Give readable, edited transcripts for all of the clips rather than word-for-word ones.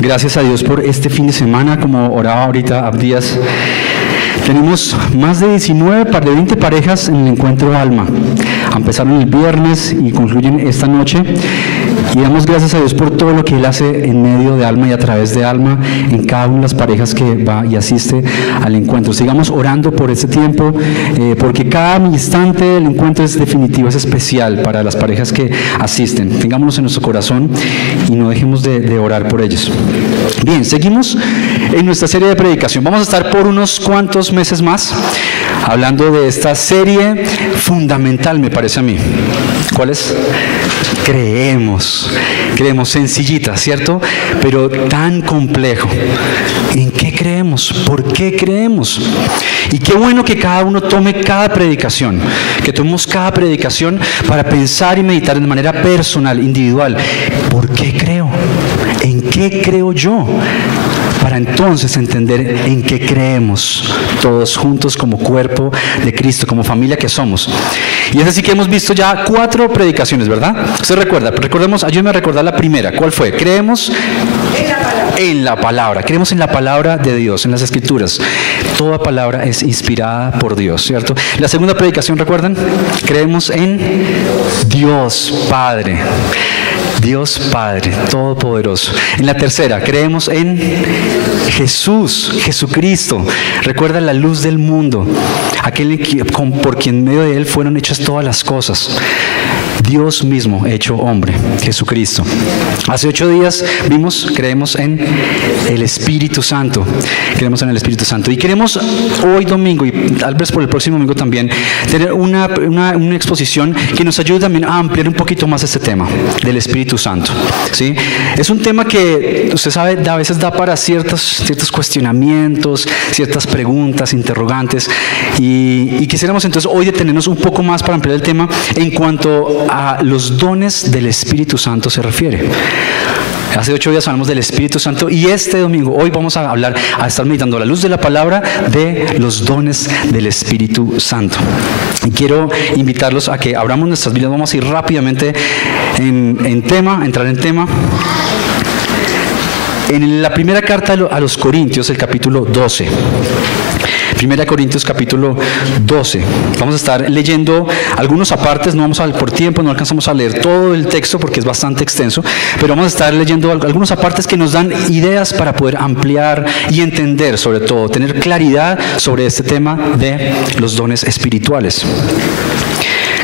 Gracias a Dios por este fin de semana, como oraba ahorita Abdías. Tenemos más de 20 parejas en el encuentro Alma. Empezaron el viernes y concluyen esta noche. Y damos gracias a Dios por todo lo que Él hace en medio de Alma y a través de Alma en cada una de las parejas que va y asiste al encuentro. Sigamos orando por este tiempo, porque cada instante del encuentro es definitivo, es especial para las parejas que asisten. Tengámonos en nuestro corazón y no dejemos de orar por ellos. Bien, seguimos en nuestra serie de predicación. Vamos a estar por unos cuantos meses más hablando de esta serie fundamental, me parece a mí. ¿Cuál es? Creemos, sencillita, ¿cierto? Pero tan complejo. ¿En qué creemos? ¿Por qué creemos? Y qué bueno que cada uno tome cada predicación, que tomemos cada predicación para pensar y meditar de manera personal, individual. ¿Por qué creo? ¿En qué creo yo? Para entonces entender en qué creemos todos juntos como cuerpo de Cristo, como familia que somos. Y es así que hemos visto ya 4 predicaciones, ¿verdad? ¿Usted recuerda? Recordemos, ayúdeme a recordar la primera. ¿Cuál fue? Creemos en la palabra. Creemos en la palabra de Dios, en las Escrituras. Toda palabra es inspirada por Dios, ¿cierto? La segunda predicación, ¿recuerdan? Creemos en Dios Padre. Dios Padre Todopoderoso. En la tercera, creemos en Jesucristo. Recuerda la luz del mundo, aquel por quien medio de Él fueron hechas todas las cosas. Dios mismo hecho hombre, Jesucristo. Hace 8 días creemos en el Espíritu Santo. Creemos en el Espíritu Santo. Y queremos hoy domingo, y tal vez por el próximo domingo también, tener una exposición que nos ayude también a ampliar un poquito más este tema del Espíritu Santo. ¿Sí? Es un tema que, usted sabe, a veces da para ciertos cuestionamientos, ciertas preguntas, interrogantes. Y quisiéramos entonces hoy detenernos un poco más para ampliar el tema en cuanto a los dones del Espíritu Santo se refiere. Hace 8 días hablamos del Espíritu Santo y este domingo, hoy vamos a estar meditando a la luz de la palabra de los dones del Espíritu Santo. Y quiero invitarlos a que abramos nuestras Biblias. Vamos a ir rápidamente entrar en tema. En la primera carta a los Corintios, el capítulo 12. 1 Corintios capítulo 12. Vamos a estar leyendo algunos apartes, no vamos a por tiempo, no alcanzamos a leer todo el texto porque es bastante extenso, pero vamos a estar leyendo algunos apartes que nos dan ideas para poder ampliar y entender, sobre todo, tener claridad sobre este tema de los dones espirituales.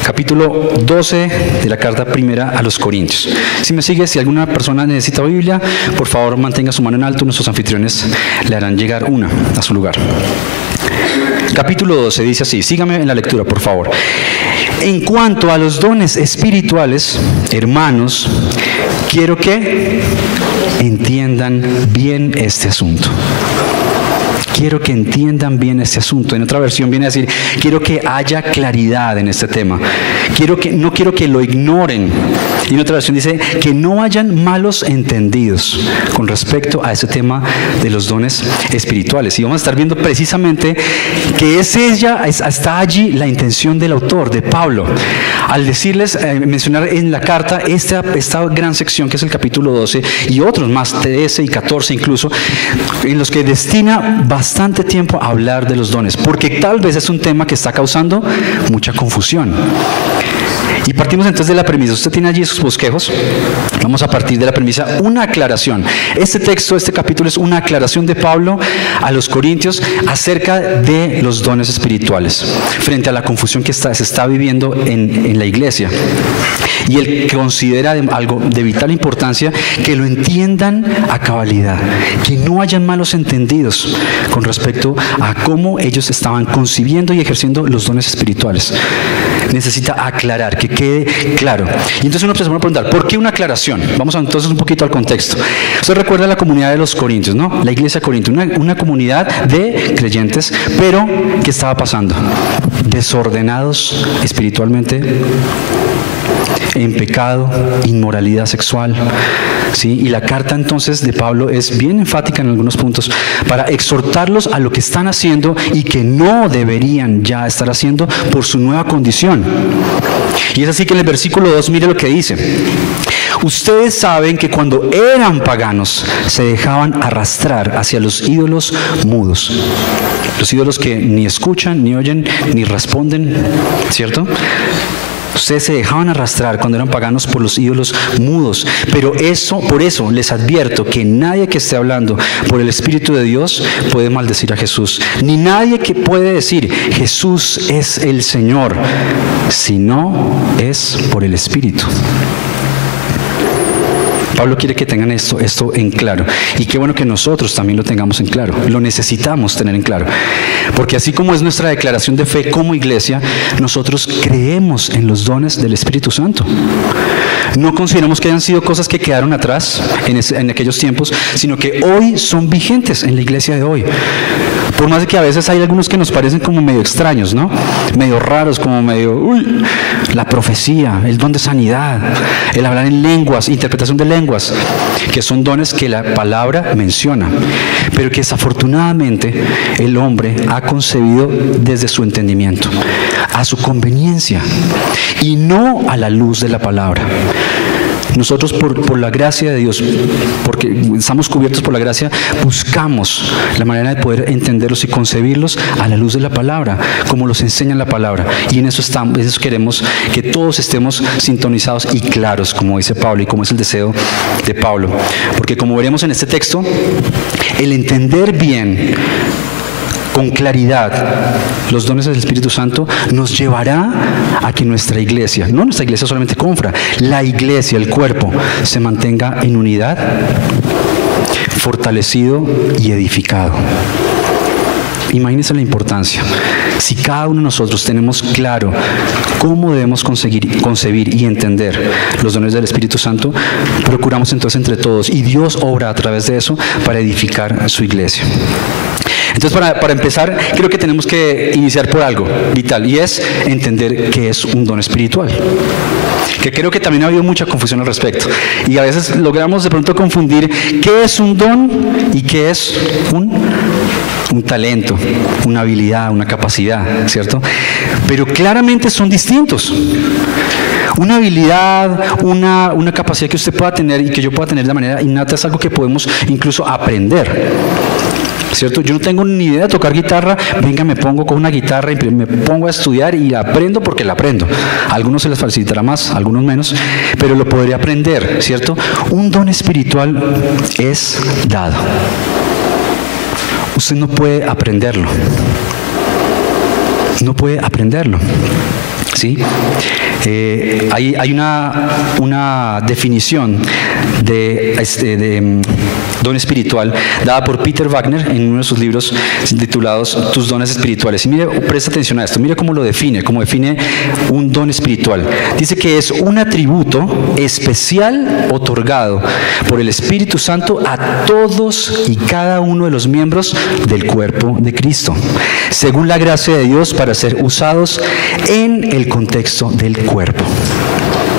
Capítulo 12 de la carta primera a los Corintios. Si me sigue, si alguna persona necesita Biblia, por favor mantenga su mano en alto, nuestros anfitriones le harán llegar una a su lugar. Capítulo 12 dice así, sígame en la lectura, por favor. En cuanto a los dones espirituales, hermanos, quiero que entiendan bien este asunto. Quiero que entiendan bien este asunto. En otra versión viene a decir, quiero que haya claridad en este tema. No quiero que lo ignoren. Y en otra versión dice, que no hayan malos entendidos con respecto a ese tema de los dones espirituales. Y vamos a estar viendo precisamente que está allí la intención del autor, de Pablo. Al decirles, mencionar en la carta esta gran sección que es el capítulo 12 y otros más, 13 y 14 incluso, en los que destina bastante tiempo a hablar de los dones, porque tal vez es un tema que está causando mucha confusión. Y partimos entonces de la premisa. Usted tiene allí sus bosquejos. Vamos a partir de la premisa, una aclaración. Este capítulo es una aclaración de Pablo a los Corintios acerca de los dones espirituales, frente a la confusión que se está viviendo en la iglesia. Y él considera algo de vital importancia que lo entiendan a cabalidad, que no hayan malos entendidos con respecto a cómo ellos estaban concibiendo y ejerciendo los dones espirituales. Necesita aclarar, que quede claro. Y entonces uno se va a preguntar, ¿por qué una aclaración? Vamos entonces un poquito al contexto. Usted recuerda la comunidad de los Corintios, ¿no? La iglesia de Corinto, una comunidad de creyentes, pero ¿qué estaba pasando? Desordenados espiritualmente. en pecado, inmoralidad sexual. ¿Sí? Y la carta entonces de Pablo es bien enfática en algunos puntos para exhortarlos a lo que están haciendo y que no deberían ya estar haciendo por su nueva condición. Y es así que en el versículo 2 mire lo que dice: ustedes saben que cuando eran paganos se dejaban arrastrar hacia los ídolos mudos, los ídolos que ni escuchan, ni oyen, ni responden, ¿cierto? Ustedes se dejaban arrastrar cuando eran paganos por los ídolos mudos, pero por eso les advierto que nadie que esté hablando por el Espíritu de Dios puede maldecir a Jesús, ni nadie que puede decir Jesús es el Señor, si no es por el Espíritu. Pablo quiere que tengan esto en claro, y qué bueno que nosotros también lo tengamos en claro, lo necesitamos tener en claro, porque así como es nuestra declaración de fe como iglesia, nosotros creemos en los dones del Espíritu Santo. No consideramos que hayan sido cosas que quedaron atrás en aquellos tiempos, sino que hoy son vigentes en la iglesia de hoy. Por más de que a veces hay algunos que nos parecen como medio extraños, ¿no? Medio raros, como medio, la profecía, el don de sanidad, el hablar en lenguas, interpretación de lenguas, que son dones que la palabra menciona, pero que desafortunadamente el hombre ha concebido desde su entendimiento, a su conveniencia, y no a la luz de la palabra. Nosotros por la gracia de Dios, porque estamos cubiertos por la gracia, buscamos la manera de poder entenderlos y concebirlos a la luz de la palabra, como los enseña la palabra. Y en eso queremos que todos estemos sintonizados y claros, como dice Pablo y como es el deseo de Pablo. Porque como veremos en este texto, el entender bien, con claridad, los dones del Espíritu Santo nos llevará a que nuestra iglesia, no nuestra iglesia solamente Confra, la iglesia, el cuerpo, se mantenga en unidad, fortalecido y edificado. Imagínense la importancia. Si cada uno de nosotros tenemos claro cómo debemos concebir y entender los dones del Espíritu Santo, procuramos entonces entre todos, y Dios obra a través de eso para edificar su iglesia. Entonces, para empezar, creo que tenemos que iniciar por algo vital, y es entender qué es un don espiritual. Que creo que también ha habido mucha confusión al respecto. Y a veces logramos de pronto confundir qué es un don y qué es un talento, una habilidad, una capacidad, ¿cierto? Pero claramente son distintos. Una habilidad, una capacidad que usted pueda tener y que yo pueda tener de manera innata es algo que podemos incluso aprender, ¿cierto? Yo no tengo ni idea de tocar guitarra, venga, me pongo con una guitarra y me pongo a estudiar y aprendo porque la aprendo. A algunos se les facilitará más, a algunos menos, pero lo podría aprender, ¿cierto? Un don espiritual es dado. Usted no puede aprenderlo. No puede aprenderlo. ¿Sí? Hay una definición de don espiritual dada por Peter Wagner en uno de sus libros titulados Tus dones espirituales. Y mire, presta atención a esto, mire cómo define un don espiritual. Dice que es un atributo especial otorgado por el Espíritu Santo a todos y cada uno de los miembros del cuerpo de Cristo, según la gracia de Dios, para ser usados en el contexto del cuerpo.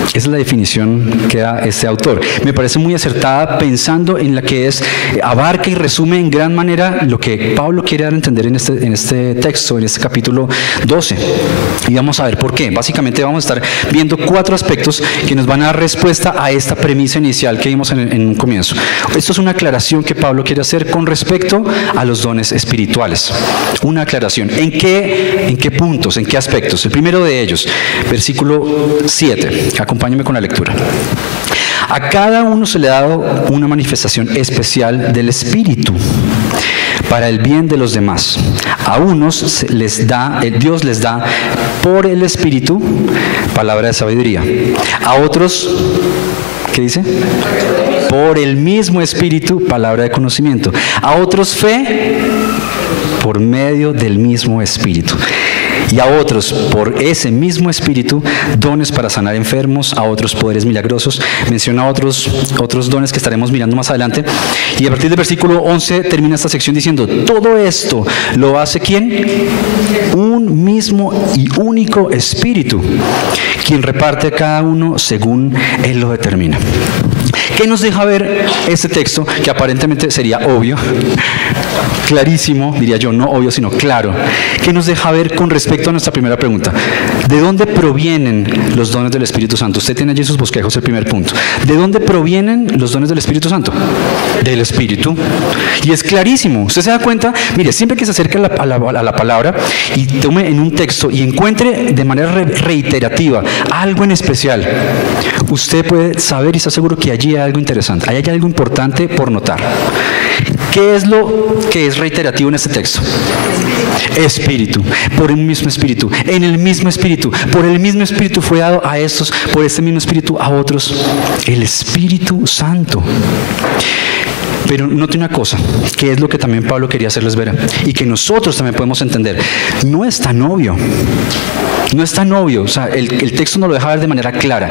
Esa es la definición que da este autor. Me parece muy acertada, pensando en la que abarca y resume en gran manera lo que Pablo quiere dar a entender en este texto, en este capítulo 12. Y vamos a ver por qué. Básicamente vamos a estar viendo 4 aspectos que nos van a dar respuesta a esta premisa inicial que vimos en un comienzo. Esto es una aclaración que Pablo quiere hacer con respecto a los dones espirituales. Una aclaración. ¿En qué puntos? ¿En qué aspectos? El primero de ellos, versículo 7. Acompáñame con la lectura. A cada uno se le ha dado una manifestación especial del Espíritu para el bien de los demás. A unos Dios les da por el Espíritu palabra de sabiduría. A otros, ¿qué dice? Por el mismo Espíritu palabra de conocimiento. A otros fe por medio del mismo Espíritu. y a otros, por ese mismo Espíritu, dones para sanar enfermos, a otros poderes milagrosos. Menciona otros dones que estaremos mirando más adelante. Y a partir del versículo 11 termina esta sección diciendo, todo esto lo hace ¿quién? Un mismo y único Espíritu, quien reparte a cada uno según Él lo determina. ¿Qué nos deja ver este texto que aparentemente sería obvio? Clarísimo, diría yo, no obvio, sino claro. ¿Qué nos deja ver con respecto a nuestra primera pregunta? ¿De dónde provienen los dones del Espíritu Santo? Usted tiene allí sus bosquejos, el primer punto. ¿De dónde provienen los dones del Espíritu Santo? Del Espíritu. Y es clarísimo. Usted se da cuenta, mire, siempre que se acerque a la palabra y tome en un texto y encuentre de manera reiterativa algo en especial, usted puede saber y está seguro que allí hay algo interesante, hay algo importante por notar. ¿Qué es lo que es reiterativo en este texto? Espíritu, por el mismo Espíritu, en el mismo Espíritu, por el mismo Espíritu fue dado a estos, por este mismo Espíritu a otros, el Espíritu Santo. Pero note una cosa, que es lo que también Pablo quería hacerles ver y que nosotros también podemos entender. No es tan obvio. No es tan obvio, o sea, el texto nos lo deja ver de manera clara,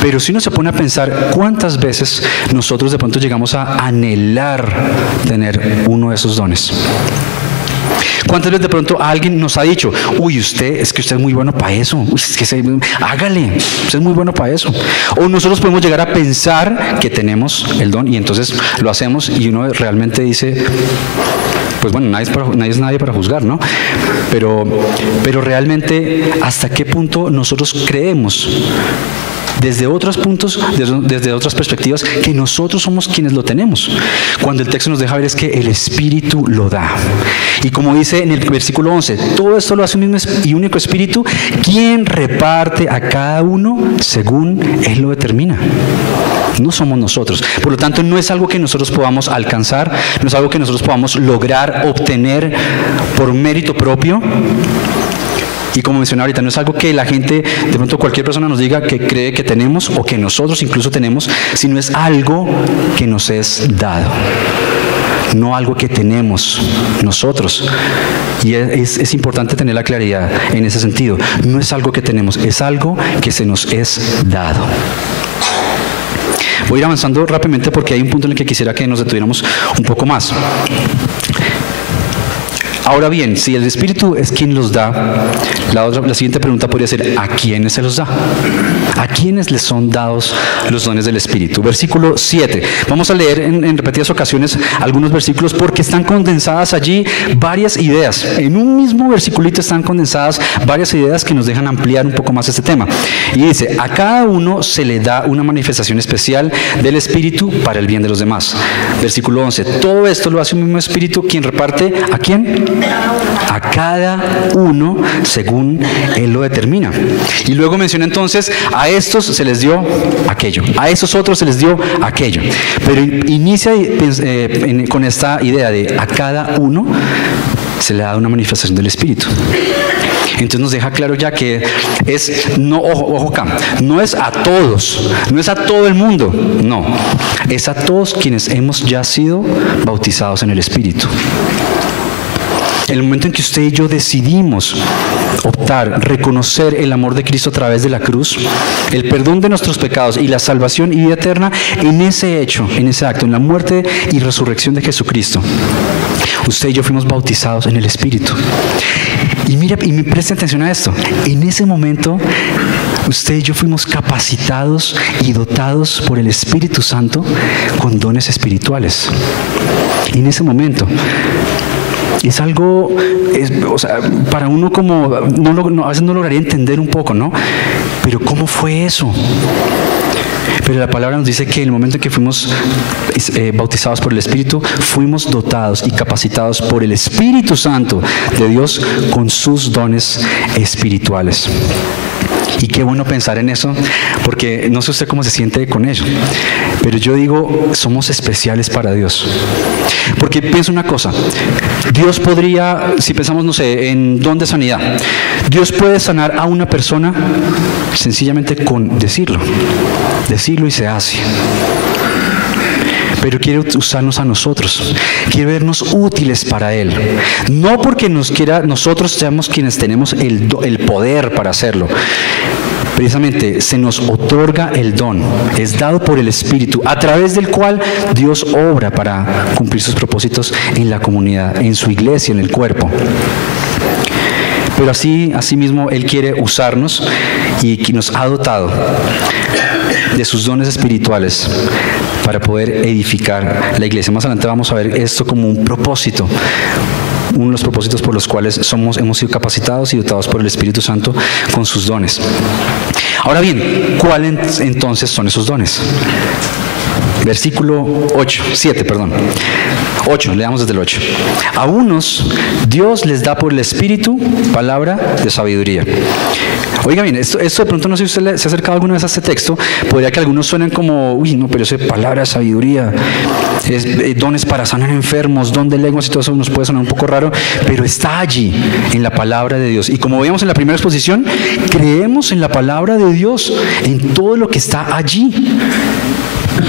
pero si uno se pone a pensar cuántas veces nosotros de pronto llegamos a anhelar tener uno de esos dones. ¿Cuántas veces de pronto alguien nos ha dicho, uy, usted es muy bueno para eso, uy, hágale, usted es muy bueno para eso? O nosotros podemos llegar a pensar que tenemos el don y entonces lo hacemos y uno realmente dice, pues bueno, nadie es nadie para juzgar, ¿no? Pero realmente, ¿hasta qué punto nosotros creemos, desde otros puntos, desde otras perspectivas, que nosotros somos quienes lo tenemos? Cuando el texto nos deja ver es que el Espíritu lo da. Y como dice en el versículo 11, todo esto lo hace un mismo y único Espíritu, quien reparte a cada uno según Él lo determina. No somos nosotros. Por lo tanto, no es algo que nosotros podamos alcanzar, no es algo que nosotros podamos lograr, obtener por mérito propio. Y como mencioné ahorita, no es algo que la gente, de pronto cualquier persona nos diga que cree que tenemos o que nosotros incluso tenemos, sino es algo que nos es dado. No algo que tenemos nosotros. Y es importante tener la claridad en ese sentido. No es algo que tenemos, es algo que se nos es dado. Voy a ir avanzando rápidamente porque hay un punto en el que quisiera que nos detuviéramos un poco más. Ahora bien, si el Espíritu es quien los da, la siguiente pregunta podría ser, ¿a quiénes se los da? ¿A quiénes les son dados los dones del Espíritu? Versículo 7. Vamos a leer en repetidas ocasiones algunos versículos porque están condensadas allí varias ideas. En un mismo versiculito están condensadas varias ideas que nos dejan ampliar un poco más este tema. Y dice, a cada uno se le da una manifestación especial del Espíritu para el bien de los demás. Versículo 11. Todo esto lo hace un mismo Espíritu, quien reparte ¿a quién? A cada uno según Él lo determina. Y luego menciona entonces, a estos se les dio aquello, a esos otros se les dio aquello. Pero inicia con esta idea de a cada uno se le da una manifestación del Espíritu. Entonces nos deja claro ya que es, no, ojo acá, no es a todos, no es a todo el mundo, no, es a todos quienes hemos ya sido bautizados en el Espíritu. En el momento en que usted y yo decidimos optar, reconocer el amor de Cristo a través de la cruz, el perdón de nuestros pecados y la salvación y vida eterna, en ese hecho, en ese acto, en la muerte y resurrección de Jesucristo, usted y yo fuimos bautizados en el Espíritu. Y mira, y me preste atención a esto, en ese momento usted y yo fuimos capacitados y dotados por el Espíritu Santo con dones espirituales. En ese momento. Es algo, o sea, para uno como, a veces no lograría entender un poco, ¿no? Pero ¿cómo fue eso? Pero la palabra nos dice que en el momento en que fuimos bautizados por el Espíritu, fuimos dotados y capacitados por el Espíritu Santo de Dios con sus dones espirituales. Y qué bueno pensar en eso, porque no sé usted cómo se siente con ello, pero yo digo, somos especiales para Dios. Porque pienso una cosa, Dios podría, si pensamos, no sé, en don de sanidad, Dios puede sanar a una persona sencillamente con decirlo y se hace. pero quiere usarnos a nosotros, quiere vernos útiles para Él, no porque nosotros seamos quienes tenemos el poder para hacerlo. Precisamente se nos otorga el don, es dado por el Espíritu, a través del cual Dios obra para cumplir sus propósitos en la comunidad, en su iglesia, en el cuerpo. Pero asimismo Él quiere usarnos y nos ha dotado de sus dones espirituales para poder edificar la iglesia. Más adelante vamos a ver esto como un propósito, uno de los propósitos por los cuales hemos sido capacitados y dotados por el Espíritu Santo con sus dones. Ahora bien, ¿cuáles entonces son esos dones? Versículo 8, leamos desde el 8. A unos Dios les da por el Espíritu palabra de sabiduría. Oiga bien, esto de pronto no sé si usted se ha acercado alguna vez a este texto, podría que algunos suenen como, uy, no, pero eso es palabra de sabiduría, dones para sanar enfermos, don de lenguas y todo eso nos puede sonar un poco raro, pero está allí en la palabra de Dios. Y como veíamos en la primera exposición, creemos en la palabra de Dios, en todo lo que está allí.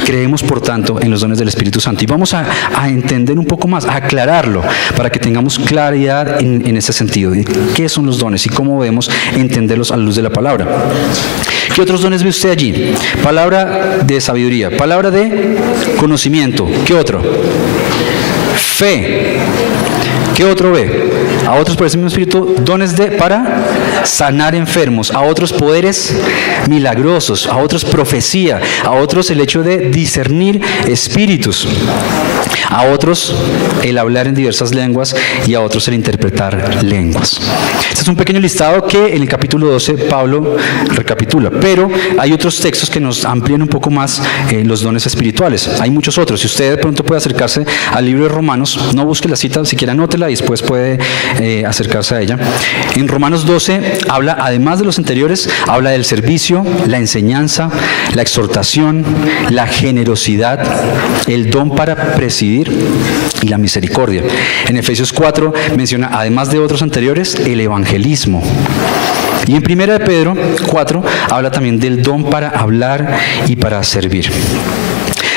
Creemos, por tanto, en los dones del Espíritu Santo. Y vamos a entender un poco más, a aclararlo, para que tengamos claridad en ese sentido, de qué son los dones y cómo debemos entenderlos a la luz de la palabra. ¿Qué otros dones ve usted allí? Palabra de sabiduría, palabra de conocimiento. ¿Qué otro? Fe. ¿Qué otro ve? A otros por ese mismo Espíritu, dones para sanar enfermos, a otros poderes milagrosos, a otros profecía, a otros el hecho de discernir espíritus, a otros el hablar en diversas lenguas y a otros el interpretar lenguas. Este es un pequeño listado que en el capítulo 12 Pablo recapitula, pero hay otros textos que nos amplían un poco más los dones espirituales. Hay muchos otros. Si usted de pronto puede acercarse al libro de Romanos, no busque la cita, siquiera anótela y después puede acercarse a ella. En Romanos 12 habla, además de los anteriores, habla del servicio, la enseñanza, la exhortación, la generosidad, el don para presidir y la misericordia. En Efesios 4 menciona, además de otros anteriores, el evangelismo. Y en 1 de Pedro 4 habla también del don para hablar y para servir.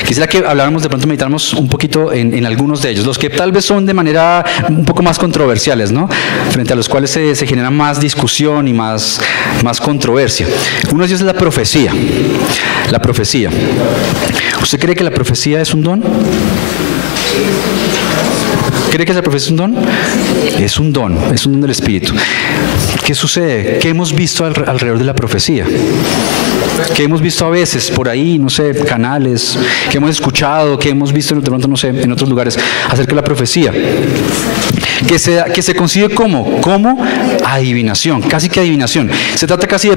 Quisiera que habláramos, de pronto meditáramos un poquito en algunos de ellos, los que tal vez son de manera un poco más controversiales, ¿no? Frente a los cuales se genera más discusión y más controversia. Uno de ellos es la profecía. La profecía. ¿Usted cree que la profecía es un don? ¿Cree que la profecía es un don? Es un don del Espíritu. ¿Qué sucede? ¿Qué hemos visto alrededor de la profecía? Que hemos visto a veces por ahí, no sé, canales, que hemos escuchado, que hemos visto de pronto, no sé, en otros lugares acerca de la profecía, que se concibe como adivinación, casi que adivinación. Se trata casi de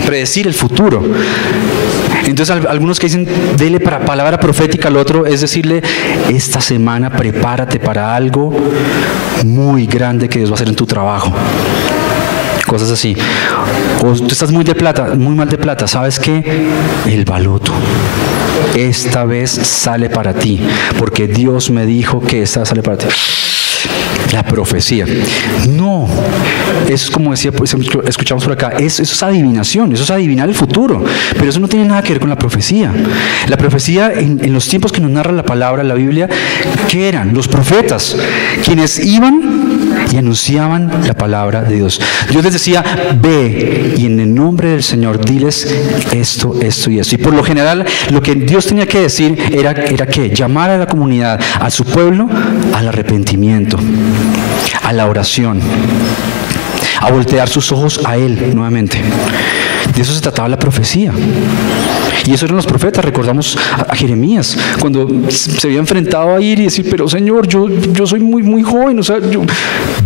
predecir el futuro. Entonces algunos que dicen, dele para palabra profética al otro, es decirle, esta semana prepárate para algo muy grande que Dios va a hacer en tu trabajo. Cosas así. O tú estás muy mal de plata, ¿sabes qué? El baloto. Esta vez sale para ti, porque Dios me dijo que esta vez sale para ti. La profecía. No, eso es como decía, pues, escuchamos por acá, eso es adivinación, eso es adivinar el futuro, pero eso no tiene nada que ver con la profecía. La profecía en los tiempos que nos narra la palabra, la Biblia, ¿qué eran? Los profetas, quienes iban y anunciaban la palabra de Dios. Dios les decía, ve y en el nombre del Señor diles esto, esto y esto. Y por lo general lo que Dios tenía que decir era que llamar a la comunidad, a su pueblo, al arrepentimiento, a la oración, a voltear sus ojos a Él nuevamente. De eso se trataba la profecía. Y eso eran los profetas. Recordamos a Jeremías, cuando se había enfrentado a ir y decir, pero Señor, yo soy muy joven, o sea,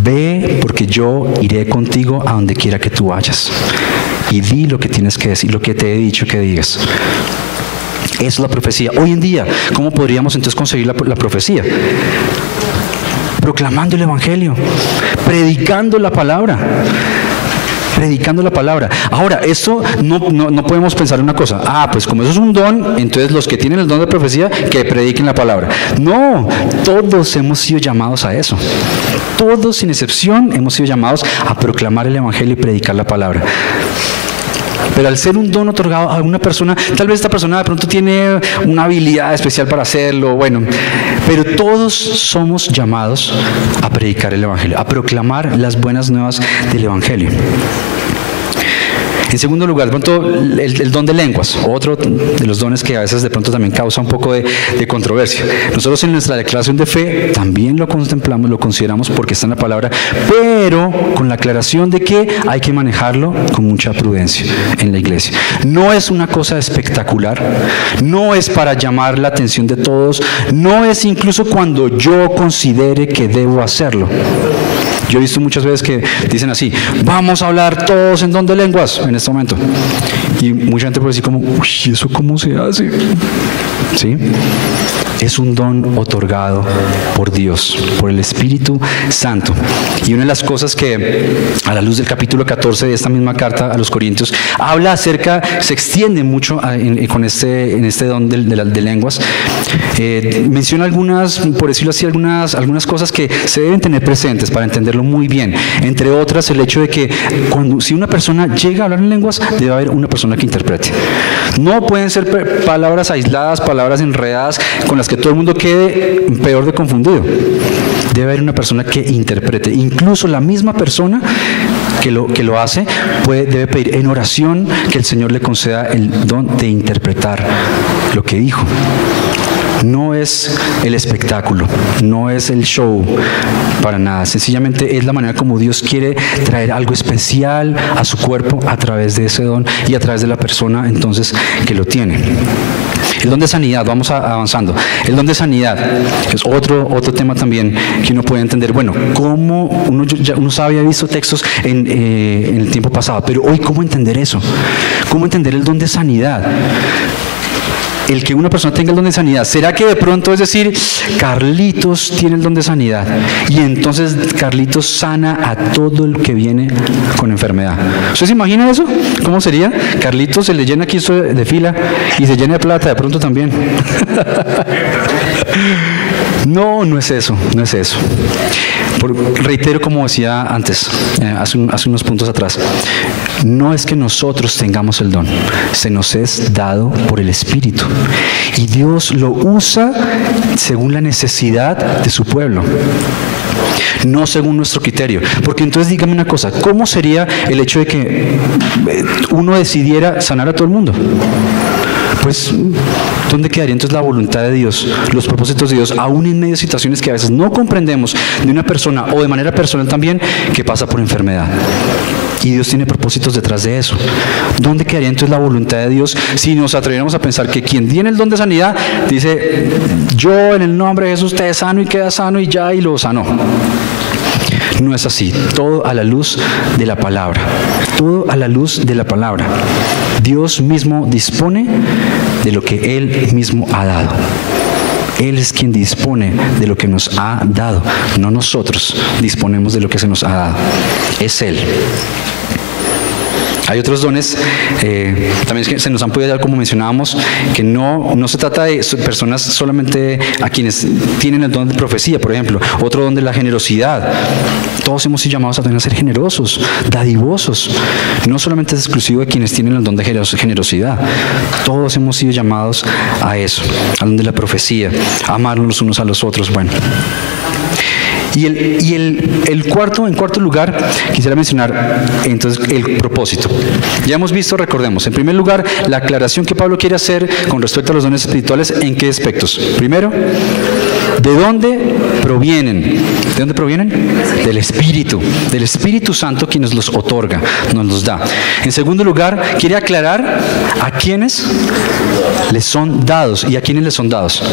ve, porque yo iré contigo a donde quiera que tú vayas. Y di lo que tienes que decir, lo que te he dicho que digas. Eso es la profecía. Hoy en día, ¿cómo podríamos entonces conseguir la profecía? Proclamando el Evangelio, predicando la palabra. Predicando la palabra. Ahora, eso no podemos pensar en una cosa. Pues como eso es un don, entonces los que tienen el don de profecía, que prediquen la palabra. No, todos hemos sido llamados a eso. Todos, sin excepción, hemos sido llamados a proclamar el Evangelio y predicar la palabra. Pero al ser un don otorgado a una persona, tal vez esta persona de pronto tiene una habilidad especial para hacerlo, bueno, pero todos somos llamados a predicar el Evangelio, a proclamar las buenas nuevas del Evangelio. En segundo lugar, de pronto, el don de lenguas, otro de los dones que a veces de pronto también causa un poco de controversia. Nosotros en nuestra declaración de fe también lo contemplamos, lo consideramos porque está en la palabra, pero con la aclaración de que hay que manejarlo con mucha prudencia en la iglesia. No es una cosa espectacular, no es para llamar la atención de todos, no es incluso cuando yo considere que debo hacerlo. Yo he visto muchas veces que dicen así: vamos a hablar todos en don de lenguas en este momento. Y mucha gente puede decir como, uy, ¿eso cómo se hace? ¿Sí? Es un don otorgado por Dios, por el Espíritu Santo. Y una de las cosas que, a la luz del capítulo 14 de esta misma carta a los Corintios, habla acerca, se extiende mucho en este don de lenguas. Menciona algunas, por decirlo así, algunas cosas que se deben tener presentes para entenderlo muy bien. Entre otras, el hecho de que si una persona llega a hablar en lenguas, debe haber una persona que interprete. No pueden ser palabras aisladas, palabras enredadas, con las que todo el mundo quede peor de confundido. Debe haber una persona que interprete. Incluso la misma persona que lo hace debe pedir en oración que el Señor le conceda el don de interpretar lo que dijo. No es el espectáculo, no es el show para nada. Sencillamente es la manera como Dios quiere traer algo especial a su cuerpo a través de ese don y a través de la persona entonces que lo tiene. El don de sanidad, vamos avanzando. El don de sanidad es otro tema también que uno puede entender. Bueno, cómo uno había visto textos en el tiempo pasado, pero hoy ¿cómo entender eso? ¿Cómo entender el don de sanidad? El que una persona tenga el don de sanidad, ¿será que de pronto es decir, Carlitos tiene el don de sanidad y entonces Carlitos sana a todo el que viene con enfermedad? ¿Usted se imagina eso? ¿Cómo sería? Carlitos se le llena aquí esto de fila y se llena de plata de pronto también. No, no es eso, no es eso. Reitero como decía antes, hace unos puntos atrás, no es que nosotros tengamos el don, se nos es dado por el Espíritu y Dios lo usa según la necesidad de su pueblo, no según nuestro criterio. Porque entonces dígame una cosa, ¿cómo sería el hecho de que uno decidiera sanar a todo el mundo? Pues, ¿dónde quedaría entonces la voluntad de Dios, los propósitos de Dios, aún en medio de situaciones que a veces no comprendemos de una persona o de manera personal también que pasa por enfermedad? Y Dios tiene propósitos detrás de eso. ¿Dónde quedaría entonces la voluntad de Dios si nos atreviéramos a pensar que quien tiene el don de sanidad dice, yo en el nombre de Jesús te sano y queda sano y ya, y lo sanó? No es así, todo a la luz de la palabra, todo a la luz de la palabra. Dios mismo dispone de lo que Él mismo ha dado. Él es quien dispone de lo que nos ha dado, no nosotros disponemos de lo que se nos ha dado, es Él. Hay otros dones también que se nos han podido dar, como mencionábamos, que no se trata de personas solamente a quienes tienen el don de profecía, por ejemplo. Otro don de la generosidad. Todos hemos sido llamados a ser generosos, dadivosos. No solamente es exclusivo de quienes tienen el don de generosidad. Todos hemos sido llamados a eso, al don de la profecía, a amarnos los unos a los otros. Bueno. Y en cuarto lugar, quisiera mencionar entonces el propósito. Ya hemos visto, recordemos, en primer lugar, la aclaración que Pablo quiere hacer con respecto a los dones espirituales, ¿en qué aspectos? Primero, ¿de dónde provienen? ¿De dónde provienen? Del Espíritu Santo, quien nos los otorga, nos los da. En segundo lugar, quiere aclarar a quienes les son dados. ¿Y a quiénes les son dados?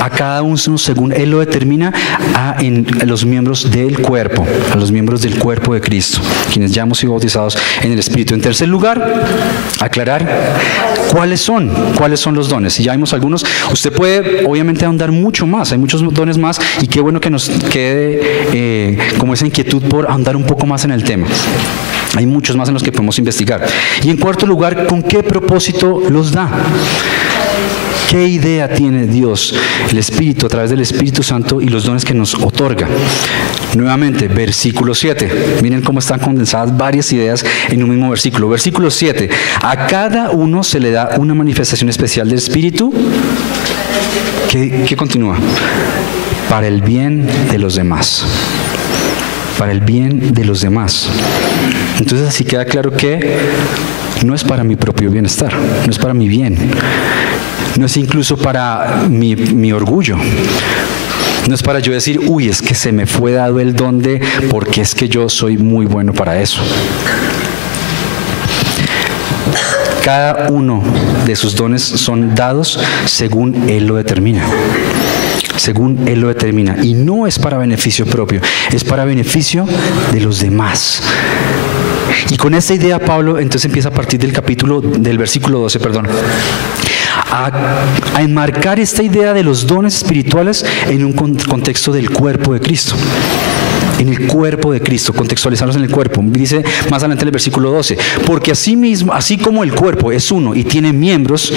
A cada uno según Él lo determina, a los miembros del cuerpo, a los miembros del cuerpo de Cristo, quienes ya hemos sido bautizados en el Espíritu. En tercer lugar, aclarar cuáles son los dones. Si ya vimos algunos, usted puede obviamente ahondar mucho más, hay muchos dones más, y qué bueno que nos quede como esa inquietud por ahondar un poco más en el tema. Hay muchos más en los que podemos investigar. Y en cuarto lugar, ¿con qué propósito los da? ¿Qué idea tiene Dios, el Espíritu, a través del Espíritu Santo y los dones que nos otorga? Nuevamente, versículo 7. Miren cómo están condensadas varias ideas en un mismo versículo. Versículo 7. A cada uno se le da una manifestación especial del Espíritu. ¿Qué continúa? Para el bien de los demás. Para el bien de los demás. Entonces así queda claro que no es para mi propio bienestar, no es para mi bien, no es incluso para mi orgullo. No es para yo decir, uy, es que se me fue dado el don de, porque es que yo soy muy bueno para eso. Cada uno de sus dones son dados según Él lo determina. Según Él lo determina. Y no es para beneficio propio, es para beneficio de los demás. Y con esta idea Pablo entonces empieza a partir del versículo 12, a enmarcar esta idea de los dones espirituales en un contexto del cuerpo de Cristo. En el cuerpo de Cristo, contextualizarlos en el cuerpo. Dice más adelante en el versículo 12, porque así como el cuerpo es uno y tiene miembros,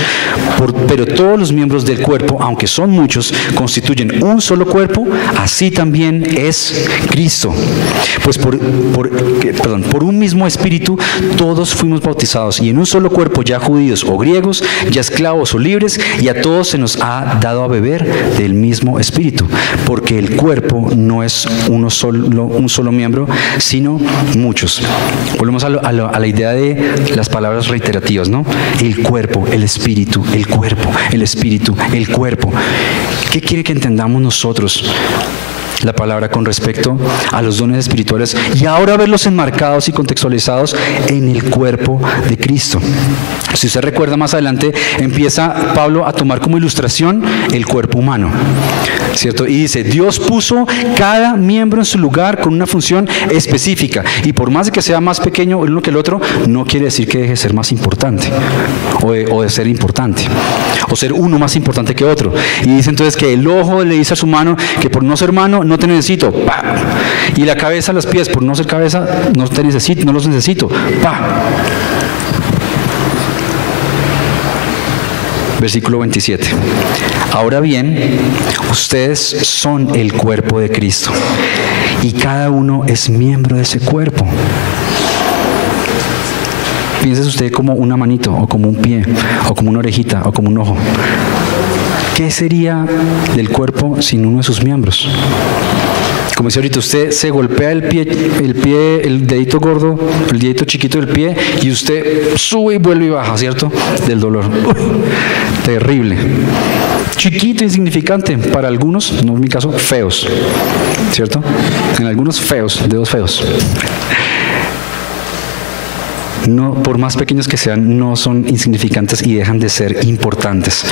pero todos los miembros del cuerpo, aunque son muchos, constituyen un solo cuerpo, así también es Cristo. Pues por un mismo espíritu todos fuimos bautizados, y en un solo cuerpo, ya judíos o griegos, ya esclavos o libres, y a todos se nos ha dado a beber del mismo espíritu, porque el cuerpo no es un solo miembro, sino muchos. Volvemos a la idea de las palabras reiterativas, ¿no? El cuerpo, el espíritu, el cuerpo, el espíritu, el cuerpo. ¿Qué quiere que entendamos nosotros la palabra con respecto a los dones espirituales y ahora verlos enmarcados y contextualizados en el cuerpo de Cristo? Si usted recuerda, más adelante empieza Pablo a tomar como ilustración el cuerpo humano, ¿cierto? Y dice, Dios puso cada miembro en su lugar con una función específica, y por más de que sea más pequeño el uno que el otro, no quiere decir que deje de ser más importante o de ser importante o ser uno más importante que otro. Y dice entonces que el ojo le dice a su mano que por no ser mano no te necesito, ¡pa! Y la cabeza a los pies, por no ser cabeza no te necesito, no los necesito, ¡pa! Versículo 27. Ahora bien, ustedes son el cuerpo de Cristo, y cada uno es miembro de ese cuerpo. Piense usted como una manito, o como un pie, o como una orejita, o como un ojo. ¿Qué sería del cuerpo sin uno de sus miembros? Como decía ahorita, usted se golpea el dedito gordo, el dedito chiquito del pie, y usted sube y vuelve y baja, ¿cierto? Del dolor. Terrible. Chiquito, insignificante, para algunos, no en mi caso, feos, ¿cierto? En algunos feos, dedos feos. No, por más pequeños que sean, no son insignificantes y dejan de ser importantes.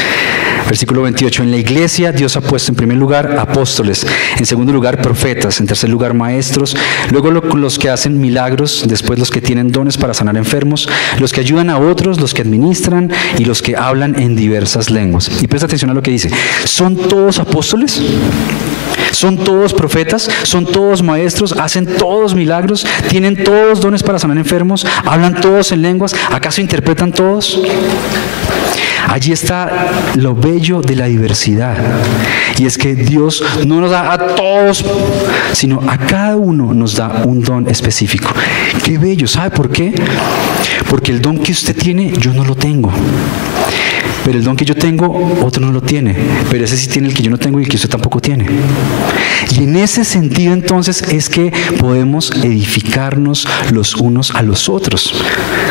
Versículo 28. En la iglesia Dios ha puesto en primer lugar apóstoles, en segundo lugar profetas, en tercer lugar maestros, luego los que hacen milagros, después los que tienen dones para sanar enfermos, los que ayudan a otros, los que administran y los que hablan en diversas lenguas. Y presta atención a lo que dice. ¿Son todos apóstoles? ¿Son todos profetas? ¿Son todos maestros? ¿Hacen todos milagros? ¿Tienen todos dones para sanar enfermos? ¿Hablan todos en lenguas? ¿Acaso interpretan todos? Allí está lo bello de la diversidad, y es que Dios no nos da a todos, sino a cada uno nos da un don específico. ¡Qué bello! ¿Sabe por qué? Porque el don que usted tiene, yo no lo tengo. Pero el don que yo tengo, otro no lo tiene. Pero ese sí tiene el que yo no tengo y el que usted tampoco tiene. Y en ese sentido entonces es que podemos edificarnos los unos a los otros.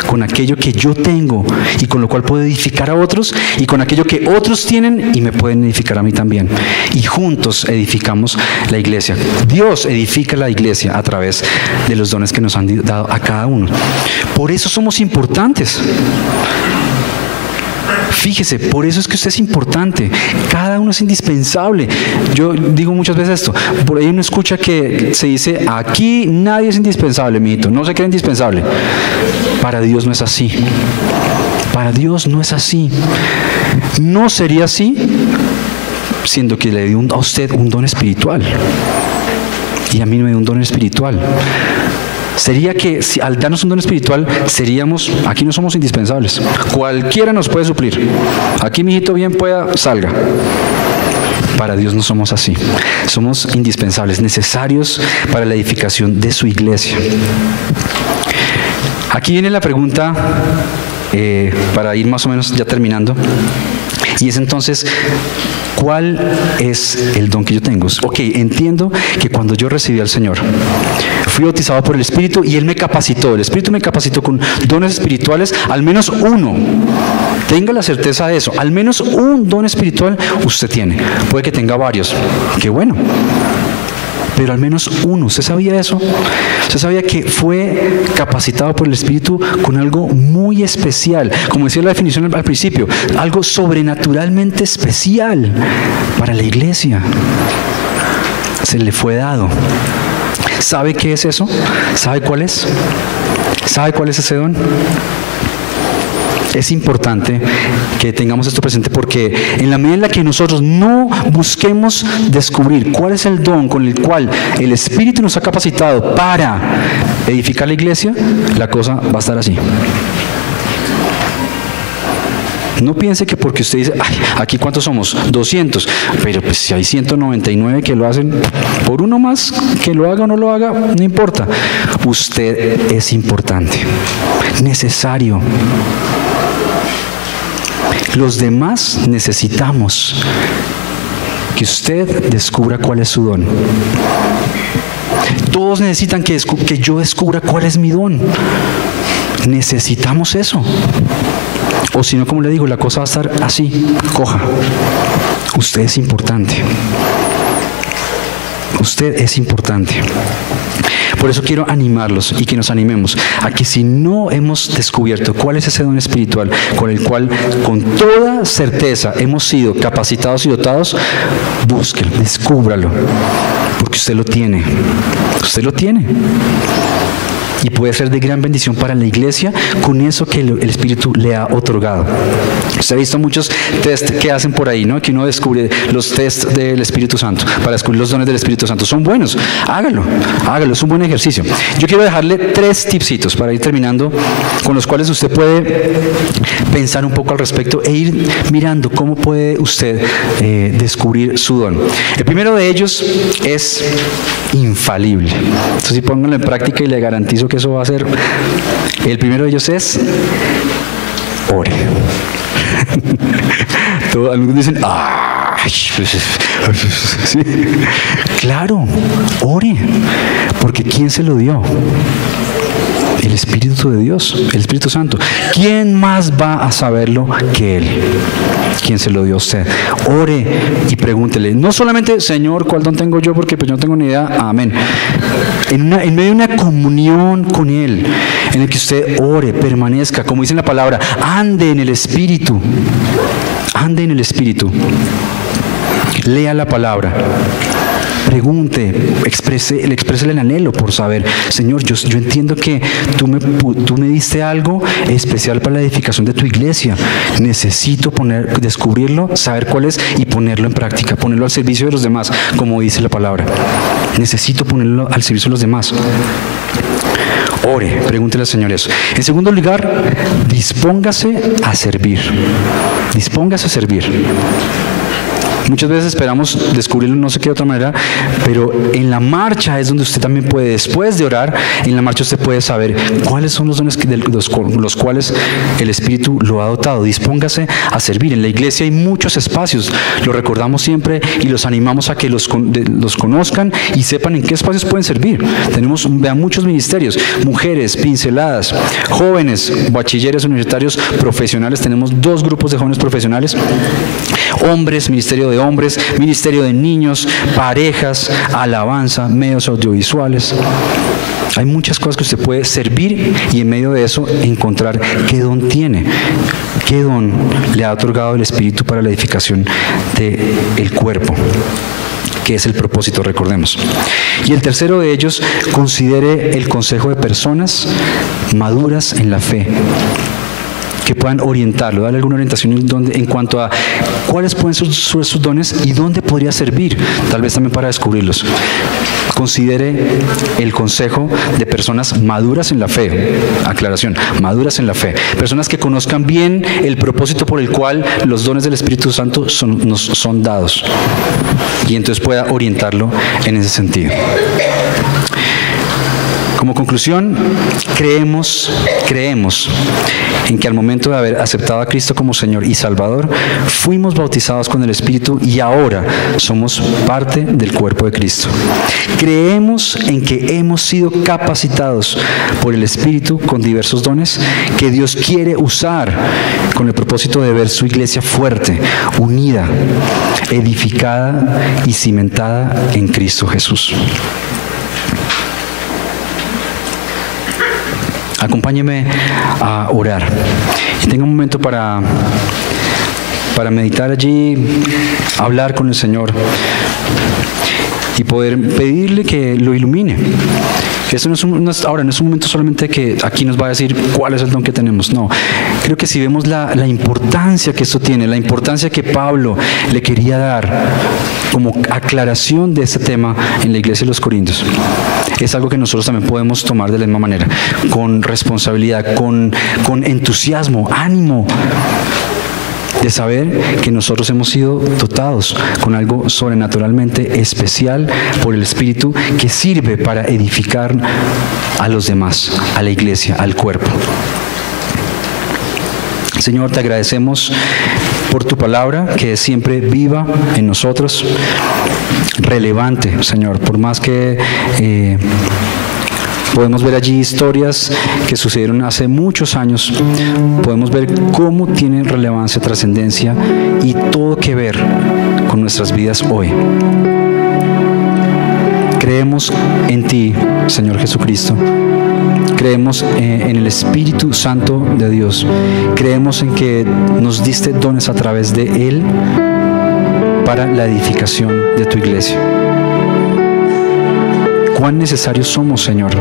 Con aquello que yo tengo y con lo cual puedo edificar a otros, y con aquello que otros tienen y me pueden edificar a mí también. Y juntos edificamos la iglesia. Dios edifica la iglesia a través de los dones que nos han dado a cada uno. Por eso somos importantes. Fíjese, por eso es que usted es importante. Cada uno es indispensable. Yo digo muchas veces esto. Por ahí uno escucha que se dice, aquí nadie es indispensable, mijito. No se cree indispensable. Para Dios no es así. Para Dios no es así. No sería así, siendo que le dio a usted un don espiritual. Y a mí me dio un don espiritual. sería que si, al darnos un don espiritual, aquí no somos indispensables. Cualquiera nos puede suplir. Aquí, mijito, bien pueda, salga. Para Dios no somos así. Somos indispensables, necesarios para la edificación de su iglesia. Aquí viene la pregunta, para ir más o menos ya terminando. Y es entonces, ¿cuál es el don que yo tengo? Ok, entiendo que cuando yo recibí al Señor, fui bautizado por el Espíritu y Él me capacitó. El Espíritu me capacitó con dones espirituales, al menos uno. Tenga la certeza de eso. Al menos un don espiritual usted tiene. Puede que tenga varios. Qué bueno. Pero al menos uno. ¿Usted sabía eso? ¿Usted sabía que fue capacitado por el Espíritu con algo muy especial? Como decía la definición al principio, algo sobrenaturalmente especial para la iglesia. Se le fue dado. ¿Sabe qué es eso? ¿Sabe cuál es? ¿Sabe cuál es ese don? Es importante que tengamos esto presente porque en la medida en la que nosotros no busquemos descubrir cuál es el don con el cual el Espíritu nos ha capacitado para edificar la iglesia, la cosa va a estar así. No piense que porque usted dice, ay, aquí ¿cuántos somos? 200. Pero pues si hay 199 que lo hacen, por uno más que lo haga o no lo haga, no importa. Usted es importante, necesario. Los demás necesitamos que usted descubra cuál es su don. Todos necesitan que yo descubra cuál es mi don. Necesitamos eso. O si no, como le digo, la cosa va a estar así, coja. Usted es importante. Usted es importante. Por eso quiero animarlos y que nos animemos a que si no hemos descubierto cuál es ese don espiritual con el cual con toda certeza hemos sido capacitados y dotados, búsquelo, descúbralo, porque usted lo tiene. Usted lo tiene. Y puede ser de gran bendición para la iglesia con eso que el Espíritu le ha otorgado. Usted ha visto muchos test que hacen por ahí, ¿no? Que uno descubre los test del Espíritu Santo, para descubrir los dones del Espíritu Santo. Son buenos, hágalo, es un buen ejercicio. Yo quiero dejarle 3 tipsitos para ir terminando, con los cuales usted puede pensar un poco al respecto e ir mirando cómo puede usted descubrir su don. El primero de ellos es infalible. Entonces, pónganlo en práctica y le garantizo que eso va a ser. El primero de ellos es ore. Algunos dicen, sí. Claro, ore, porque ¿quién se lo dio? El Espíritu de Dios, el Espíritu Santo. ¿Quién más va a saberlo que Él? ¿Quién se lo dio a usted? Ore y pregúntele. No solamente, Señor, ¿cuál don tengo yo? Porque pues yo no tengo ni idea. Amén. En medio de una comunión con Él, en el que usted ore, permanezca, como dice en la palabra, ande en el Espíritu. Ande en el Espíritu. Lea la palabra. Pregunte, exprésele el anhelo por saber, Señor, yo entiendo que tú me diste algo especial para la edificación de tu iglesia. Necesito descubrirlo, saber cuál es y ponerlo en práctica, ponerlo al servicio de los demás, como dice la palabra. Necesito ponerlo al servicio de los demás. Ore, pregúntele al Señor eso. En segundo lugar, dispóngase a servir. Dispóngase a servir. Muchas veces esperamos descubrirlo no sé qué de otra manera, pero en la marcha es donde usted también puede, después de orar, en la marcha usted puede saber cuáles son los dones los cuales el Espíritu lo ha dotado. Dispóngase a servir. En la iglesia hay muchos espacios, lo recordamos siempre y los animamos a que los conozcan y sepan en qué espacios pueden servir. Tenemos muchos ministerios, mujeres, pinceladas, jóvenes, bachilleres universitarios, profesionales. Tenemos 2 grupos de jóvenes profesionales, hombres, ministerio de hombres, ministerio de niños, parejas, alabanza, medios audiovisuales. Hay muchas cosas que usted puede servir y en medio de eso encontrar qué don tiene, qué don le ha otorgado el Espíritu para la edificación del cuerpo, que es el propósito, recordemos. Y el tercero de ellos, considere el consejo de personas maduras en la fe. que puedan orientarlo, darle alguna orientación en cuanto a cuáles pueden ser sus dones y dónde podría servir, tal vez también para descubrirlos. Considere el consejo de personas maduras en la fe, aclaración, maduras en la fe, personas que conozcan bien el propósito por el cual los dones del Espíritu Santo nos son dados, y entonces pueda orientarlo en ese sentido. Como conclusión, creemos en que al momento de haber aceptado a Cristo como Señor y Salvador, fuimos bautizados con el Espíritu y ahora somos parte del cuerpo de Cristo. Creemos en que hemos sido capacitados por el Espíritu con diversos dones que Dios quiere usar con el propósito de ver su iglesia fuerte, unida, edificada y cimentada en Cristo Jesús. Acompáñeme a orar y tenga un momento para meditar allí, hablar con el Señor y poder pedirle que lo ilumine. Que esto no es un momento solamente que aquí nos va a decir cuál es el don que tenemos. No, creo que si vemos la importancia que esto tiene, la importancia que Pablo le quería dar como aclaración de este tema en la iglesia de los Corintios, es algo que nosotros también podemos tomar de la misma manera, con responsabilidad, con entusiasmo, ánimo, de saber que nosotros hemos sido dotados con algo sobrenaturalmente especial por el Espíritu que sirve para edificar a los demás, a la iglesia, al cuerpo. Señor, te agradecemos por tu palabra, que es siempre viva en nosotros, relevante, Señor, por más que podemos ver allí historias que sucedieron hace muchos años. Podemos ver cómo tiene relevancia, trascendencia y todo que ver con nuestras vidas hoy. Creemos en ti, Señor Jesucristo. Creemos en el Espíritu Santo de Dios. Creemos en que nos diste dones a través de Él para la edificación de tu iglesia. Cuán necesarios somos, Señor.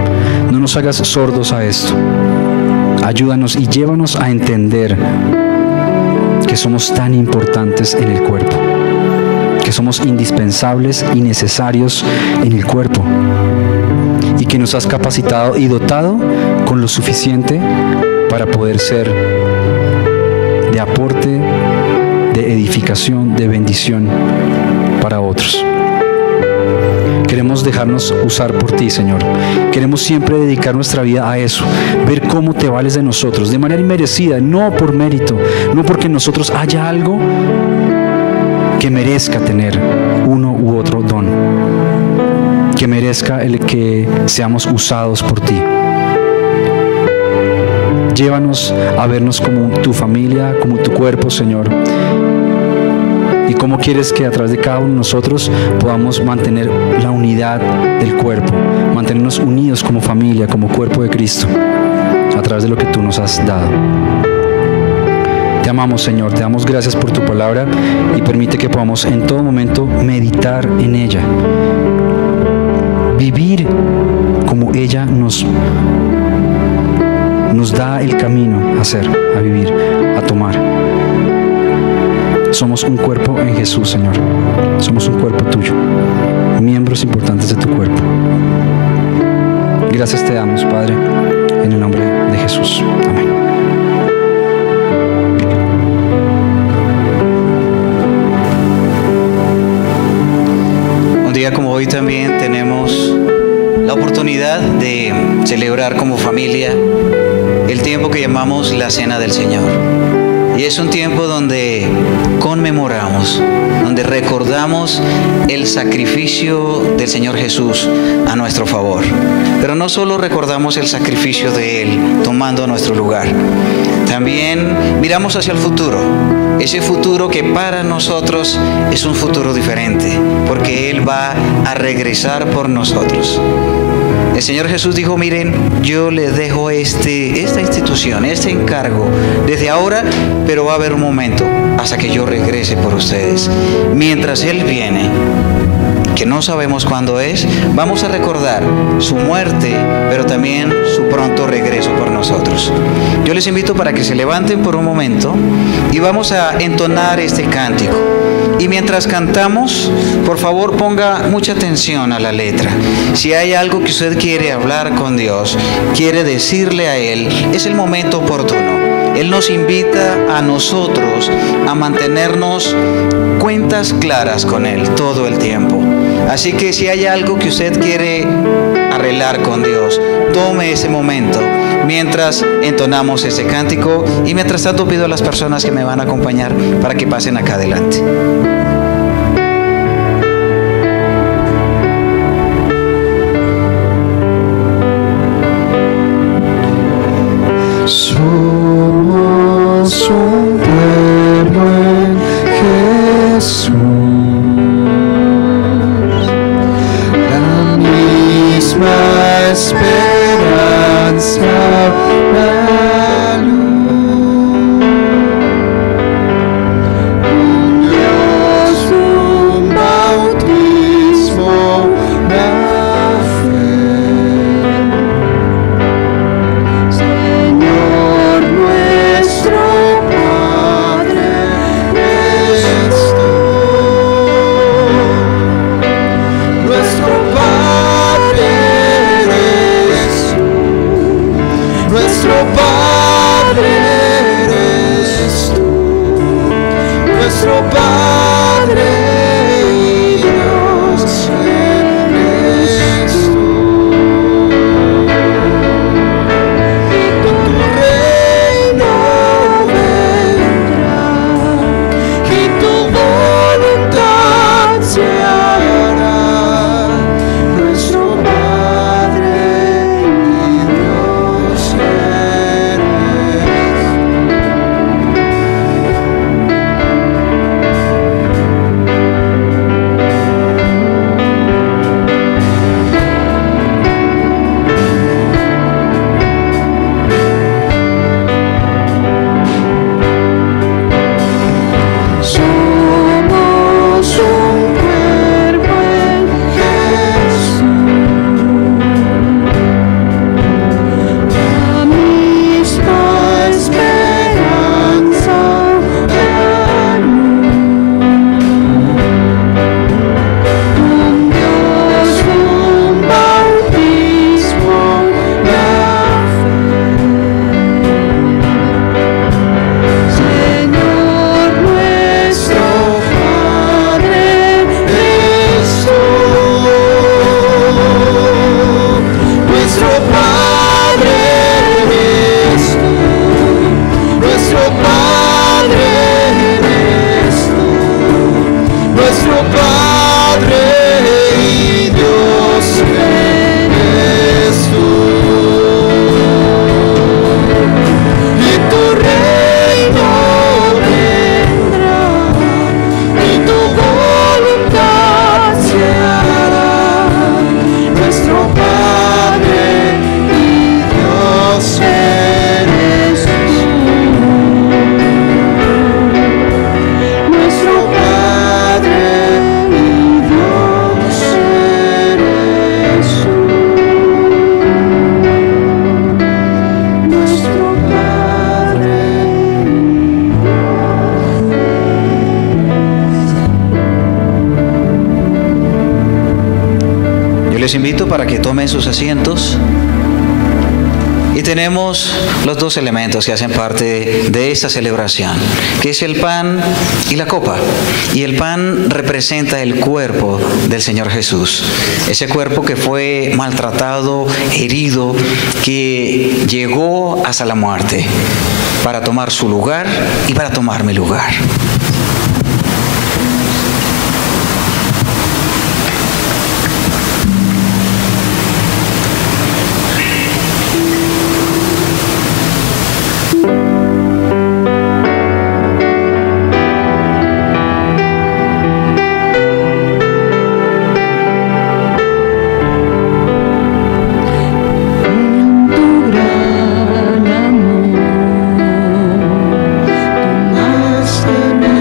No nos hagas sordos a esto. Ayúdanos y llévanos a entender que somos tan importantes en el cuerpo, que somos indispensables y necesarios en el cuerpo, y que nos has capacitado y dotado con lo suficiente para poder ser de aporte, de edificación, de bendición para otros. Queremos dejarnos usar por ti, Señor. Queremos siempre dedicar nuestra vida a eso, ver cómo te vales de nosotros, de manera inmerecida, no por mérito, no porque en nosotros haya algo que merezca tener uno u otro don, que merezca el que seamos usados por ti. Llévanos a vernos como tu familia, como tu cuerpo, Señor. Y cómo quieres que a través de cada uno de nosotros podamos mantener la unidad del cuerpo, mantenernos unidos como familia, como cuerpo de Cristo, a través de lo que tú nos has dado. Te amamos, Señor, te damos gracias por tu palabra y permite que podamos en todo momento meditar en ella, vivir como ella nos da el camino a hacer, a vivir, a tomar. Somos un cuerpo en Jesús, Señor. Somos un cuerpo tuyo, miembros importantes de tu cuerpo. Gracias te damos, Padre, en el nombre de Jesús. Amén. Un día como hoy también tenemos la oportunidad de celebrar como familia el tiempo que llamamos la Cena del Señor. Y es un tiempo donde conmemoramos, donde recordamos el sacrificio del Señor Jesús a nuestro favor. Pero no solo recordamos el sacrificio de Él tomando nuestro lugar, también miramos hacia el futuro, ese futuro que para nosotros es un futuro diferente, porque Él va a regresar por nosotros. El Señor Jesús dijo, miren, yo les dejo esta institución, este encargo desde ahora, pero va a haber un momento hasta que yo regrese por ustedes. Mientras Él viene, que no sabemos cuándo es, vamos a recordar su muerte, pero también su pronto regreso por nosotros. Yo les invito para que se levanten por un momento y vamos a entonar este cántico. Y mientras cantamos, por favor ponga mucha atención a la letra. Si hay algo que usted quiere hablar con Dios, quiere decirle a Él, es el momento oportuno. Él nos invita a nosotros a mantenernos cuentas claras con Él todo el tiempo. Así que si hay algo que usted quiere arreglar con Dios, tome ese momento mientras entonamos ese cántico, y mientras tanto pido a las personas que me van a acompañar para que pasen acá adelante. Somos un pueblo en Jesús, la misma esperanza, la luz, un Dios, un bautismo, la fe. Señor nuestro Padre eres tú, nuestro Padre eres tú, nuestro Padre eres tú, nuestro Padre y Dios eres tú. Tu reino vendrá y tu voluntad se hará, nuestro Padre y Dios eres. Somos un cuerpo en Jesús, la misma esperanza, la luz, un Dios, un bautismo, la fe. Señor nuestro Padre eres tú, nuestro Padre eres tú, nuestro Padre eres tú, nuestro Padre y Dios eres tú. Y tu reino vendrá y tu voluntad se hará, nuestro Padre y Dios eres tú, nuestro Padre y Dios eres tú, nuestro Padre Yo les invito para que tomen sus asientos. Y tenemos los dos elementos que hacen parte de esta celebración, que es el pan y la copa. Y el pan representa el cuerpo del Señor Jesús, ese cuerpo que fue maltratado, herido, que llegó hasta la muerte para tomar su lugar y para tomar mi lugar. amor, tomaste mi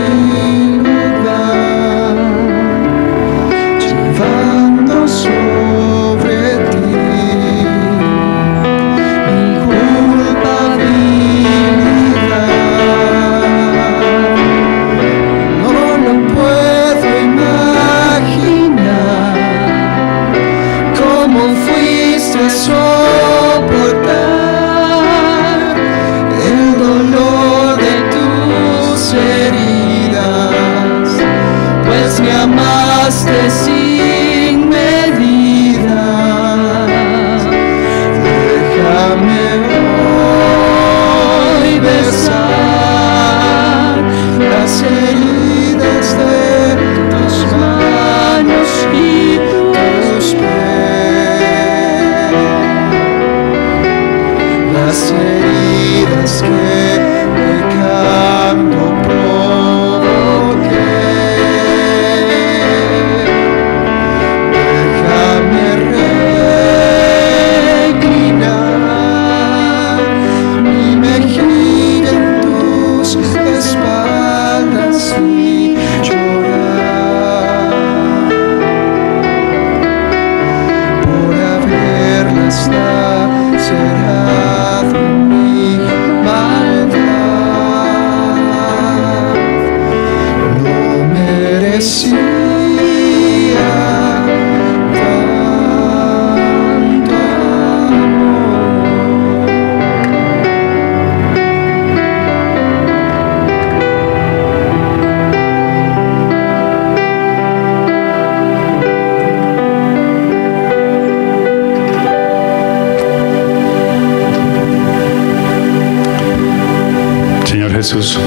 Jesús,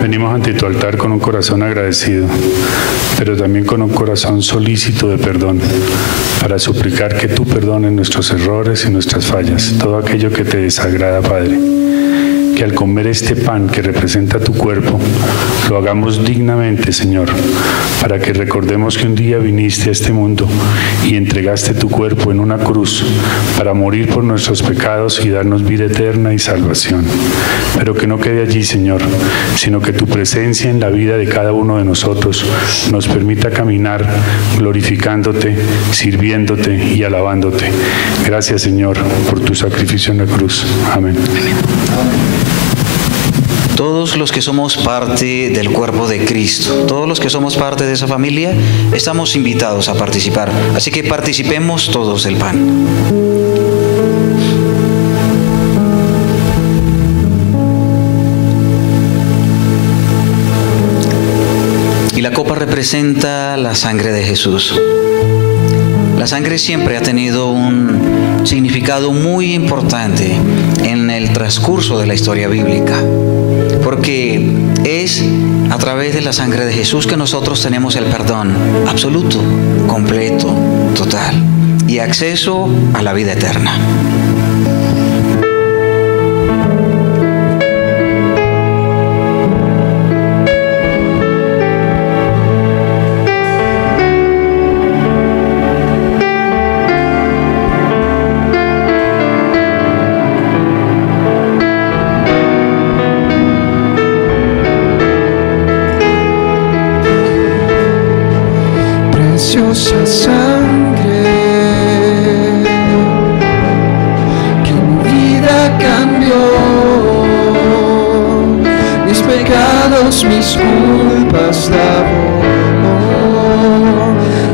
venimos ante tu altar con un corazón agradecido, pero también con un corazón solícito de perdón, para suplicar que tú perdones nuestros errores y nuestras fallas, todo aquello que te desagrada, Padre. Que al comer este pan que representa tu cuerpo, lo hagamos dignamente, Señor, para que recordemos que un día viniste a este mundo y entregaste tu cuerpo en una cruz para morir por nuestros pecados y darnos vida eterna y salvación. Pero que no quede allí, Señor, sino que tu presencia en la vida de cada uno de nosotros nos permita caminar glorificándote, sirviéndote y alabándote. Gracias, Señor, por tu sacrificio en la cruz. Amén. Todos los que somos parte del cuerpo de Cristo, todos los que somos parte de esa familia, estamos invitados a participar. Así que participemos todos del pan. Y la copa representa la sangre de Jesús. La sangre siempre ha tenido un significado muy importante en el transcurso de la historia bíblica, porque es a través de la sangre de Jesús que nosotros tenemos el perdón absoluto, completo, total y acceso a la vida eterna. Preciosa sangre que mi vida cambió, mis pecados, mis culpas lavó.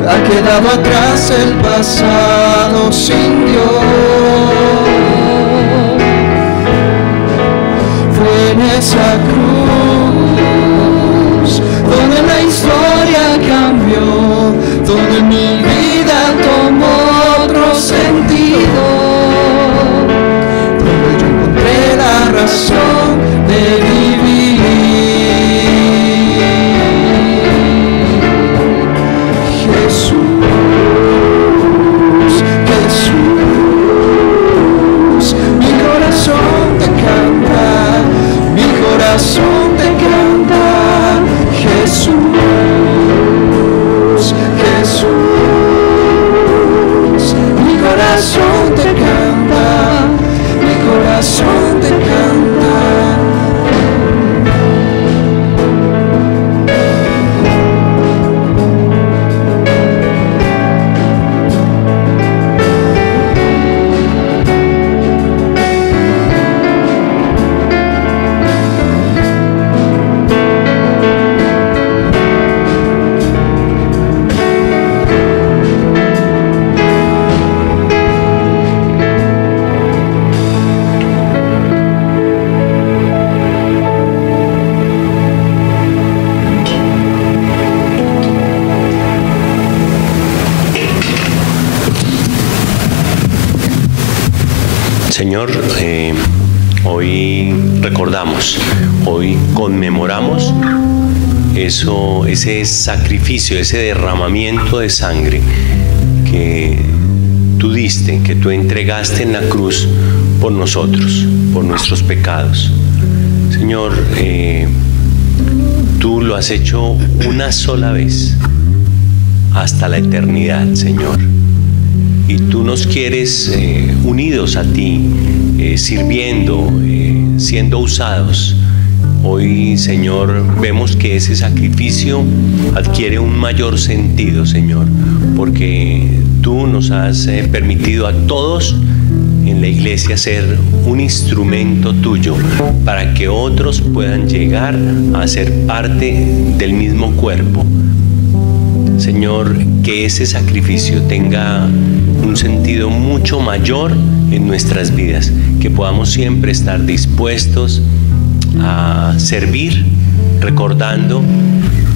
Ha quedado atrás el pasado sin Dios. Fue en esa cruz donde la historia cambió, donde mi vida tomó otro sentido, donde yo encontré la razón de vivir. Jesús, Jesús, mi corazón te canta, mi corazón te canta, Jesús. Jesús, mi corazón te canta, mi corazón te canta. Señor, hoy recordamos, hoy conmemoramos ese sacrificio, ese derramamiento de sangre que tú diste, que tú entregaste en la cruz por nosotros, por nuestros pecados. Señor, tú lo has hecho una sola vez, hasta la eternidad, Señor. Y tú nos quieres unidos a ti, sirviendo, siendo usados. Hoy, Señor, vemos que ese sacrificio adquiere un mayor sentido, Señor, porque tú nos has permitido a todos en la iglesia ser un instrumento tuyo para que otros puedan llegar a ser parte del mismo cuerpo. Señor, que ese sacrificio tenga un sentido mucho mayor en nuestras vidas, que podamos siempre estar dispuestos a servir, recordando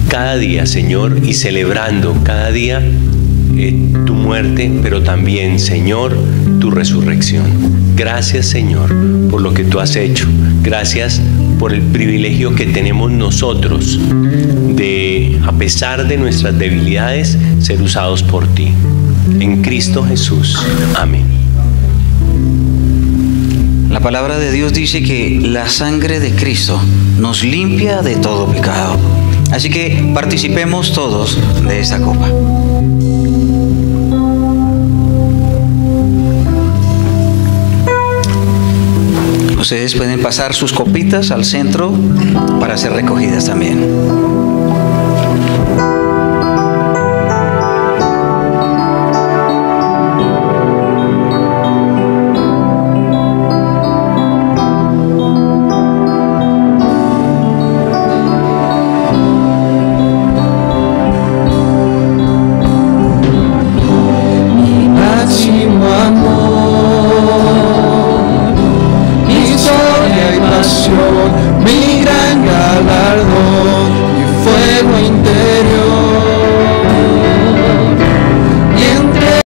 cada día, Señor, y celebrando cada día tu muerte, pero también, Señor, tu resurrección. Gracias, Señor, por lo que tú has hecho. Gracias por el privilegio que tenemos nosotros de, a pesar de nuestras debilidades, ser usados por ti. En Cristo Jesús. Amén. La palabra de Dios dice que la sangre de Cristo nos limpia de todo pecado. Así que participemos todos de esta copa. Ustedes pueden pasar sus copitas al centro para ser recogidas también. Mi gran galardón y fuego